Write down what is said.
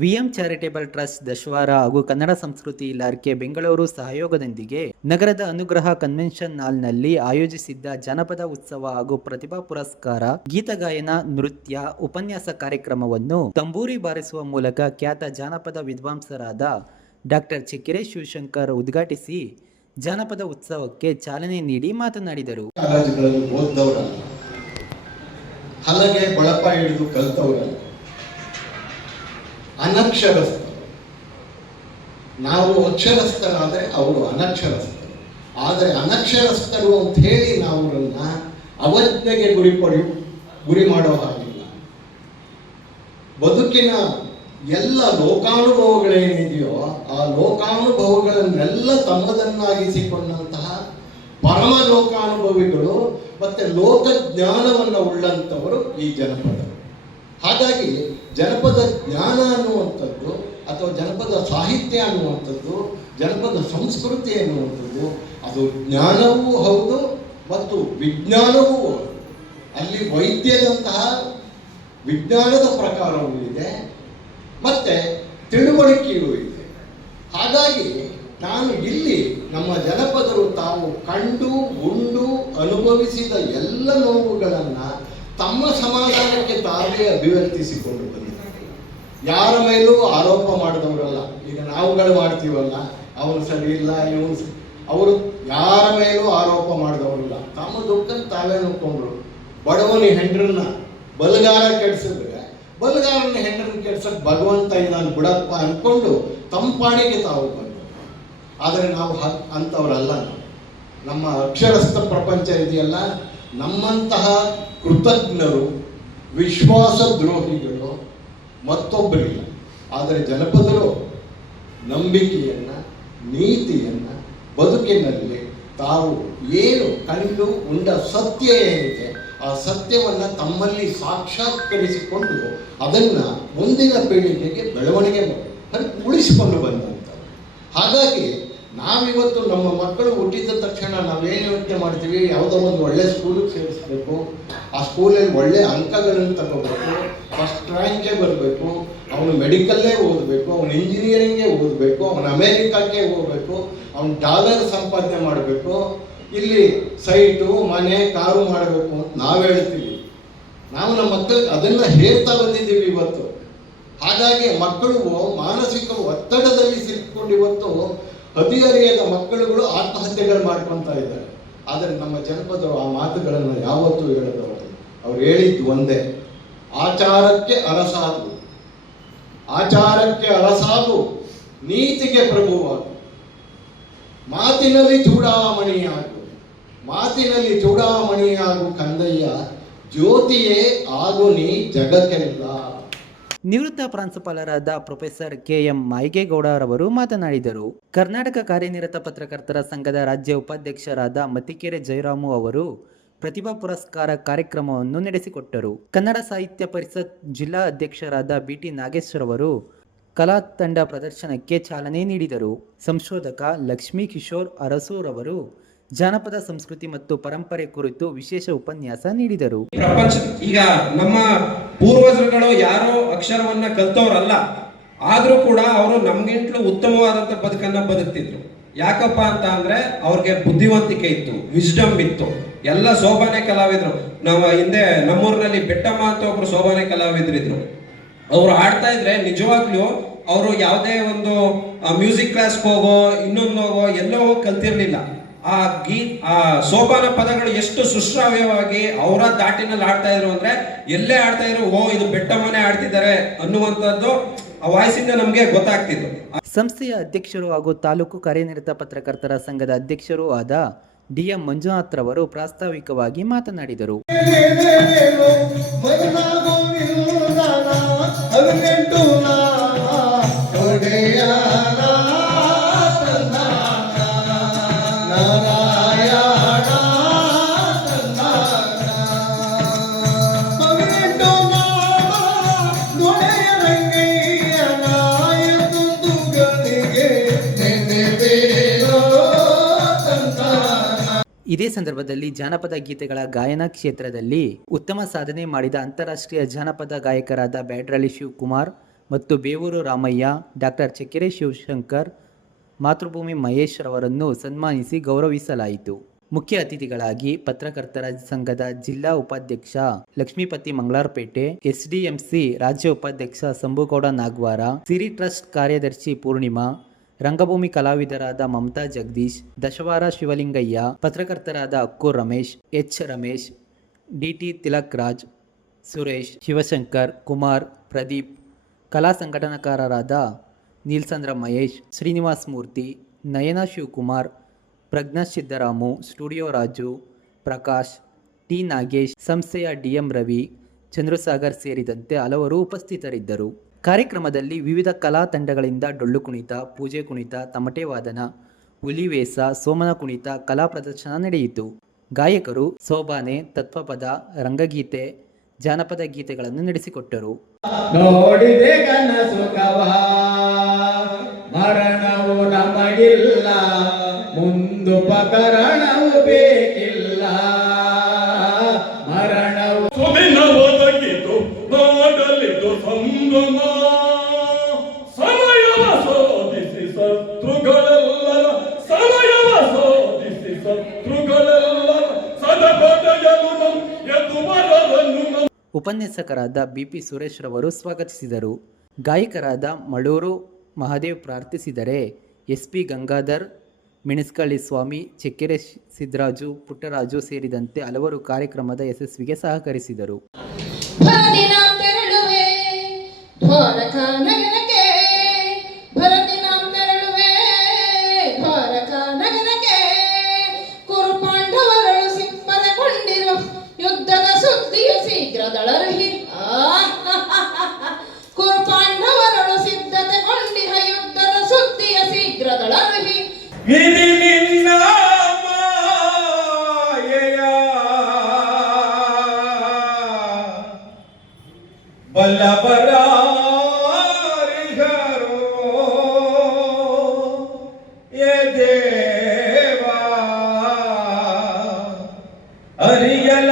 VM charitable trust ದಶವಾರ ಹಾಗೂ ಕನ್ನಡ ಸಂಸ್ಕೃತಿ ಇಲಾಖೆ ಬೆಂಗಳೂರು ಸಹಯೋಗದೊಂದಿಗೆ ನಗರದ ಅನುಗ್ರಹ ಕನ್ವೆನ್ಷನ್ ಹಾಲ್ನಲ್ಲಿ ಆಯೋಜಿಸಿದ್ದ ಜನಪದ ಉತ್ಸವ ಹಾಗೂ ಪ್ರತಿಭಾ ಪುರಸ್ಕಾರ ಗೀತಗಾಯನ, ನೃತ್ಯ, ಉಪನ್ಯಾಸ ಕಾರ್ಯಕ್ರಮವನ್ನು ತಂಬೂರಿ ಬಾರಿಸುವ ಮೂಲಕ ಖ್ಯಾತ ಜಾನಪದ ವಿದ್ವಾಂಸರಾದ ಡಾಕ್ಟರ್ ಚೆಕ್ಕೆರೆ ಶಿವಶಂಕರ್ ಉದ್ಘಾಟಿಸಿ ಜಾನಪದ ಉತ್ಸವಕ್ಕೆ ಚಾಲನೆ ನೀಡಿ ಮಾತನಾಡಿದರು. ಹಲಗೆ ಬಳಪ ಹಿಡಿದು ಕಲ್ತವರಲ್ಲ, ಅನಕ್ಷರಸ್ಥರು. ನಾವು ಅಕ್ಷರಸ್ಥರಾದರೆ ಅವರು ಅನಕ್ಷರಸ್ಥರು. ಆದರೆ ಅನಕ್ಷರಸ್ಥರು ಅಂತ ಹೇಳಿ ನಾವು ಅವರನ್ನ ಅವಜ್ಞೆಗೆ ಗುರಿ ಮಾಡೋ ಹಾಗಿಲ್ಲ. ಬದುಕಿನ ಎಲ್ಲ ಲೋಕಾನುಭವಗಳೇನಿದೆಯೋ ಆ ಲೋಕಾನುಭವಗಳನ್ನೆಲ್ಲ ತಮ್ಮದನ್ನಾಗಿಸಿಕೊಂಡಂತಹ ಪರಮ ಲೋಕಾನುಭವಿಗಳು ಮತ್ತೆ ಲೋಕಜ್ಞಾನವನ್ನು ಉಳ್ಳಂಥವರು ಈ ಜನಪದರು. ಹಾಗಾಗಿ ಜನಪದ ಜ್ಞಾನ ಅನ್ನುವಂಥದ್ದು ಅಥವಾ ಜನಪದ ಸಾಹಿತ್ಯ ಅನ್ನುವಂಥದ್ದು, ಜನಪದ ಸಂಸ್ಕೃತಿ ಅನ್ನುವಂಥದ್ದು ಅದು ಜ್ಞಾನವೂ ಹೌದು ಮತ್ತು ವಿಜ್ಞಾನವೂ ಹೌದು. ಅಲ್ಲಿ ವೈದ್ಯದಂತಹ ವಿಜ್ಞಾನದ ಪ್ರಕಾರವೂ ಇದೆ ಮತ್ತೆ ತಿಳುವಳಿಕೆಯೂ ಇದೆ. ಹಾಗಾಗಿ ನಾನು ಇಲ್ಲಿ ನಮ್ಮ ಜನಪದರು ತಾವು ಕಂಡು ಉಂಡು ಅನುಭವಿಸಿದ ಎಲ್ಲ ನೋವುಗಳನ್ನು ತಮ್ಮ ಸಮಾಧಾನಕ್ಕೆ ತಾವೇ ಅಭಿವ್ಯಕ್ತಿಸಿಕೊಂಡು ಬಂದಿದ್ದಾರೆ. ಯಾರ ಮೇಲೂ ಆರೋಪ ಮಾಡಿದವರಲ್ಲ. ಈಗ ನಾವುಗಳು ಮಾಡ್ತೀವಲ್ಲ, ಅವನು ಸರಿ ಇಲ್ಲ, ಇವನು ಅವರು ಯಾರ ಮೇಲೂ ಆರೋಪ ಮಾಡಿದವರಲ್ಲ. ತಮ್ಮ ದುಃಖನ ತಾವೇ ನೋಡ್ಕೊಂಡ್ರು. ಬಡವನಿ ಹೆಂಡ್ರನ್ನ ಬಲಗಾರ ಕೆಡಿಸಿದ್ರೆ ಬಲಗಾರನ ಹೆಂಡ್ರನ್ನ ಕೆಡ್ಸಕ್ಕೆ ಭಗವಂತ ನಾನು ಬಿಡಪ್ಪ ಅಂದ್ಕೊಂಡು ತಂಪಾಣಿಗೆ ತಾವು ಬಂದರು. ಆದರೆ ನಾವು ಅಂಥವ್ರಲ್ಲ. ನಮ್ಮ ಅಕ್ಷರಸ್ಥ ಪ್ರಪಂಚ ಇದೆಯಲ್ಲ, ನಮ್ಮಂತಹ ಕೃತಜ್ಞರು, ವಿಶ್ವಾಸ ದ್ರೋಹಿಗಳು ಮತ್ತೊಬ್ಬರಿಲ್ಲ. ಆದರೆ ಜನಪದರು ನಂಬಿಕೆಯನ್ನು, ನೀತಿಯನ್ನು ಬದುಕಿನಲ್ಲಿ ತಾವು ಏನು ಕಂಡು ಉಂಡ ಸತ್ಯ ಏನಿದೆ ಆ ಸತ್ಯವನ್ನು ತಮ್ಮಲ್ಲಿ ಸಾಕ್ಷಾತ್ಕರಿಸಿಕೊಂಡು ಅದನ್ನು ಮುಂದಿನ ಪೀಳಿಗೆಗೆ ಬೆಳವಣಿಗೆ ಉಳಿಸಿಕೊಂಡು ಬಂದಂಥವ್ರು. ಹಾಗಾಗಿ ನಾವಿವತ್ತು ನಮ್ಮ ಮಕ್ಕಳು ಹುಟ್ಟಿದ ತಕ್ಷಣ ನಾವೇನು ಯೋಚನೆ ಮಾಡ್ತೀವಿ, ಯಾವುದೋ ಒಂದು ಒಳ್ಳೆ ಸ್ಕೂಲಿಗೆ ಸೇರಿಸ್ಬೇಕು, ಆ ಸ್ಕೂಲಲ್ಲಿ ಒಳ್ಳೆ ಅಂಕಗಳನ್ನು ತಗೋಬೇಕು, ಫಸ್ಟ್ ರ್ಯಾಂಕೇ ಬರಬೇಕು, ಅವನು ಮೆಡಿಕಲ್ಲೇ ಓದಬೇಕು, ಅವನು ಇಂಜಿನಿಯರಿಂಗೇ ಓದಬೇಕು, ಅವನು ಅಮೇರಿಕಾಕ್ಕೆ ಹೋಗಬೇಕು, ಅವನು ಡಾಲರ್ ಸಂಪಾದನೆ ಮಾಡಬೇಕು, ಇಲ್ಲಿ ಸೈಟು ಮನೆ ಕಾರು ಮಾಡಬೇಕು ಅಂತ ನಾವು ಹೇಳ್ತೀವಿ. ನಾವು ನಮ್ಮ ಮಕ್ಕಳಿಗೆ ಅದನ್ನು ಹೇಳ್ತಾ ಬಂದಿದ್ದೀವಿ ಇವತ್ತು. ಹಾಗಾಗಿ ಮಕ್ಕಳು ಮಾನಸಿಕ ಒತ್ತಡದಲ್ಲಿ ಸಿಕ್ಕೊಂಡು ಇವತ್ತು ಹದಿಹರಿಯದ ಮಕ್ಕಳುಗಳು ಆತ್ಮಹತ್ಯೆಗಳು ಮಾಡ್ಕೊತಾ ಇದ್ದಾರೆ. ಆದರೆ ನಮ್ಮ ಜನಪದರು ಆ ಮಾತುಗಳನ್ನು ಯಾವತ್ತೂ ಹೇಳಿದವರು. ಅವ್ರು ಹೇಳಿದ್ದು ಒಂದೇ, ಆಚಾರಕ್ಕೆ ಅರಸಾಗು, ಆಚಾರಕ್ಕೆ ಅರಸಾಗು, ನೀತಿಗೆ ಪ್ರಭುವಾಗು, ಮಾತಿನಲ್ಲಿ ಚೂಡಾಮಣಿಯಾಗು, ಮಾತಿನಲ್ಲಿ ಚೂಡಾಮಣಿಯಾಗು ಕಂದಯ್ಯ, ಜ್ಯೋತಿಯೇ ಆಗು ನೀ ಜಗಕ್ಕೆಲ್ಲ. ನಿವೃತ್ತ ಪ್ರಾಂಶುಪಾಲರಾದ ಪ್ರೊಫೆಸರ್ ಕೆಎಂ ಮಾಯಿಗೇಗೌಡರವರು ಮಾತನಾಡಿದರು. ಕರ್ನಾಟಕ ಕಾರ್ಯನಿರತ ಪತ್ರಕರ್ತರ ಸಂಘದ ರಾಜ್ಯ ಉಪಾಧ್ಯಕ್ಷರಾದ ಮತ್ತಿಕೆರೆ ಜಯರಾಮು ಅವರು ಪ್ರತಿಭಾ ಪುರಸ್ಕಾರ ಕಾರ್ಯಕ್ರಮವನ್ನು ನಡೆಸಿಕೊಟ್ಟರು. ಕನ್ನಡ ಸಾಹಿತ್ಯ ಪರಿಷತ್ ಜಿಲ್ಲಾ ಅಧ್ಯಕ್ಷರಾದ ಬಿಟಿ ನಾಗೇಶ್ವರ್ ಅವರು ಕಲಾ ತಂಡ ಪ್ರದರ್ಶನಕ್ಕೆ ಚಾಲನೆ ನೀಡಿದರು. ಸಂಶೋಧಕ ಲಕ್ಷ್ಮೀ ಕಿಶೋರ್ ಅರಸೂರ್ ಅವರು ಜಾನಪದ ಸಂಸ್ಕೃತಿ ಮತ್ತು ಪರಂಪರೆ ಕುರಿತು ವಿಶೇಷ ಉಪನ್ಯಾಸ ನೀಡಿದರು. ಪ್ರಪಂಚ ಈಗ ನಮ್ಮ ಪೂರ್ವಜರುಗಳು ಯಾರೋ ಅಕ್ಷರವನ್ನ ಕಲ್ತವ್ರಲ್ಲ, ಆದ್ರೂ ಕೂಡ ಅವರು ನಮ್ಗಿಂತಲೂ ಉತ್ತಮವಾದಂತ ಬದುಕನ್ನ ಬದುಕ್ತಿದ್ರು. ಯಾಕಪ್ಪ ಅಂತ ಅಂದ್ರೆ ಅವ್ರಿಗೆ ಬುದ್ಧಿವಂತಿಕೆ ಇತ್ತು, ವಿಸ್ಡಮ್ ಇತ್ತು. ಎಲ್ಲ ಸೋಬಾನೆ ಕಲಾವಿದ್ರು. ನಾವು ಹಿಂದೆ ನಮ್ಮೂರಿನಲ್ಲಿ ಬೆಟ್ಟಮ್ಮ ಅಂತ ಒಬ್ರು ಸೋಬಾನೆ ಕಲಾವಿದ್ರಿದ್ರು. ಅವ್ರು ಆಡ್ತಾ ಇದ್ರೆ ನಿಜವಾಗ್ಲೂ ಅವರು ಯಾವುದೇ ಒಂದು ಮ್ಯೂಸಿಕ್ ಕ್ಲಾಸ್ಗೆ ಹೋಗೋ ಇನ್ನೊಂದು ಹೋಗೋ ಎಲ್ಲೋ ಹೋಗಿ ಕಲ್ತಿರ್ಲಿಲ್ಲ. ಆ ಸೋಪಾನ ಪದಗಳು ಎಷ್ಟು ಸುಶ್ರಾವ್ಯವಾಗಿ ಅವರ ದಾಟಿನಲ್ಲಿ ಆಡ್ತಾ ಇದ್ರು ಅಂದ್ರೆ ಎಲ್ಲೇ ಆಡ್ತಾ ಇದ್ರು, ಓ ಇದು ಬೆಟ್ಟಮ್ಮನೆ ಆಡ್ತಿದ್ದಾರೆ ಅನ್ನುವಂಥದ್ದು ಆ ವಾಯ್ಸಿಂದ ನಮ್ಗೆ ಗೊತ್ತಾಗ್ತಿತ್ತು. ಸಂಸ್ಥೆಯ ಅಧ್ಯಕ್ಷರು ಹಾಗೂ ತಾಲೂಕು ಕಾರ್ಯನಿರತ ಪತ್ರಕರ್ತರ ಸಂಘದ ಅಧ್ಯಕ್ಷರೂ ಆದ ಡಿಎಂ ಮಂಜುನಾಥ್ ರವರು ಪ್ರಾಸ್ತಾವಿಕವಾಗಿ ಮಾತನಾಡಿದರು. ಇದೇ ಸಂದರ್ಭದಲ್ಲಿ ಜಾನಪದ ಗೀತೆಗಳ ಗಾಯನ ಕ್ಷೇತ್ರದಲ್ಲಿ ಉತ್ತಮ ಸಾಧನೆ ಮಾಡಿದ ಅಂತಾರಾಷ್ಟ್ರೀಯ ಜಾನಪದ ಗಾಯಕರಾದ ಬ್ಯಾಡ್ರಳ್ಳಿ ಶಿವಕುಮಾರ್, ಮತ್ತು ಬೇವೂರು ರಾಮಯ್ಯ, ಡಾಕ್ಟರ್ ಚಕ್ಕೆರೆ ಶಿವಶಂಕರ್, ಮಾತೃಭೂಮಿ ಮಹೇಶ್ ರವರನ್ನು ಸನ್ಮಾನಿಸಿ ಗೌರವಿಸಲಾಯಿತು. ಮುಖ್ಯ ಅತಿಥಿಗಳಾಗಿ ಪತ್ರಕರ್ತರ ಸಂಘದ ಜಿಲ್ಲಾ ಉಪಾಧ್ಯಕ್ಷ ಲಕ್ಷ್ಮೀಪತಿ ಮಂಗಳಾರಪೇಟೆ, ಎಸ್ಡಿಎಂಸಿ ರಾಜ್ಯ ಉಪಾಧ್ಯಕ್ಷ ಸಂಬುಗೌಡ ನಾಗ್ವಾರ, ಸಿರಿ ಟ್ರಸ್ಟ್ ಕಾರ್ಯದರ್ಶಿ ಪೂರ್ಣಿಮಾ, ರಂಗಭೂಮಿ ಕಲಾವಿದರಾದ ಮಮತಾ ಜಗದೀಶ್, ದಶವಾರ ಶಿವಲಿಂಗಯ್ಯ, ಪತ್ರಕರ್ತರಾದ ಅಕ್ಕೂರ್ ರಮೇಶ್, ಎಚ್ ರಮೇಶ್, ಡಿಟಿ ತಿಲಕ್ ರಾಜ್, ಸುರೇಶ್, ಶಿವಶಂಕರ್, ಕುಮಾರ್, ಪ್ರದೀಪ್, ಕಲಾ ಸಂಘಟನಾಕಾರರಾದ ನೀಲ್ಸಂದ್ರ ಮಹೇಶ್, ಶ್ರೀನಿವಾಸ್ ಮೂರ್ತಿ, ನಯನ ಶಿವಕುಮಾರ್, ಪ್ರಜ್ಞಾ ಸಿದ್ದರಾಮು, ಸ್ಟುಡಿಯೋ ರಾಜು, ಪ್ರಕಾಶ್, ಟಿ ನಾಗೇಶ್, ಸಂಸ್ಥೆಯ ಡಿಎಂ ರವಿ, ಚಂದ್ರಸಾಗರ್ ಸೇರಿದಂತೆ ಹಲವರು ಉಪಸ್ಥಿತರಿದ್ದರು. ಕಾರ್ಯಕ್ರಮದಲ್ಲಿ ವಿವಿಧ ಕಲಾ ತಂಡಗಳಿಂದ ಡೊಳ್ಳು ಕುಣಿತ, ಪೂಜೆ ಕುಣಿತ, ತಮಟೆ ವಾದನ, ಹುಲಿವೇಷ, ಸೋಮನ ಕುಣಿತ, ಕಲಾ ಪ್ರದರ್ಶನ ನಡೆಯಿತು. ಗಾಯಕರು ಸೋಬಾನೆ, ತತ್ವಪದ, ರಂಗಗೀತೆ, ಜಾನಪದ ಗೀತೆಗಳನ್ನು ನಡೆಸಿಕೊಟ್ಟರು. ನೋಡಿದೆ ಕನಸುಕವ ಮರಣವು ನಮಗಿಲ್ಲ, ಮುಂದುಪಕರಣವು ಬೇಕಿಲ್ಲ, ಮರಣವು ಸುದಿನ ಒದಗಿತು ನೋಡಲಿತು ಸಂಗಮ, ಸಮಯವ ಶೋಧಿಸಿ ಶತ್ರುಗಳೆಲ್ಲರ, ಸಮಯವ ಶೋಧಿಸಿ ಶತ್ರುಗಳೆಲ್ಲರ ಸದಬದಯಲು ನಮ್ ಎದುವರರನ್ನು ನಮ್. ಉಪನ್ಯಾಸಕರಾದ ಬಿಪಿ ಸುರೇಶ್ ರವರು ಸ್ವಾಗತಿಸಿದರು. ಗಾಯಕರಾದ ಮಳೂರು ಮಹಾದೇವ್ ಪ್ರಾರ್ಥಿಸಿದರೆ, ಎಸ್ಪಿ ಗಂಗಾಧರ್, ಮಿಣಿಸ್ಕಳ್ಳಿ ಸ್ವಾಮಿ, ಚಕ್ಕೆರೆ ಸಿದ್ದರಾಜು, ಪುಟ್ಟರಾಜು ಸೇರಿದಂತೆ ಹಲವರು ಕಾರ್ಯಕ್ರಮದ ಯಶಸ್ವಿಗೆ ಸಹಕರಿಸಿದರು. ಭರದಿನ ತೆರಳುವೆ ದ್ವಾರಕ ನಗರಕ್ಕೆ, ಭರದಿನ ತೆರಳುವೆ ದ್ವಾರಕ ನಗರಕ್ಕೆ, ಕುರು ಪಾಂಡವರಳು ಸಿಂಪದಗೊಂಡಿರು ಯುದ್ಧದ ಸುದ್ದಿಯು ಶೀಘ್ರದಳರಹಿ, ಕುರು ಪಾಂಡವರಳು ಸಿದ್ಧತೆಗೊಂಡಿಹ ಯುದ್ಧದ ಸುದ್ದಿಯ ಶೀಘ್ರದಳರಹಿ. ವಿಧಿ ನಿನ್ನ ಮಾಯೆಯ ಬಲ್ಲಬರಾರಿಗರೋ ಎ ದೇವಾ ಅರಿಯಲ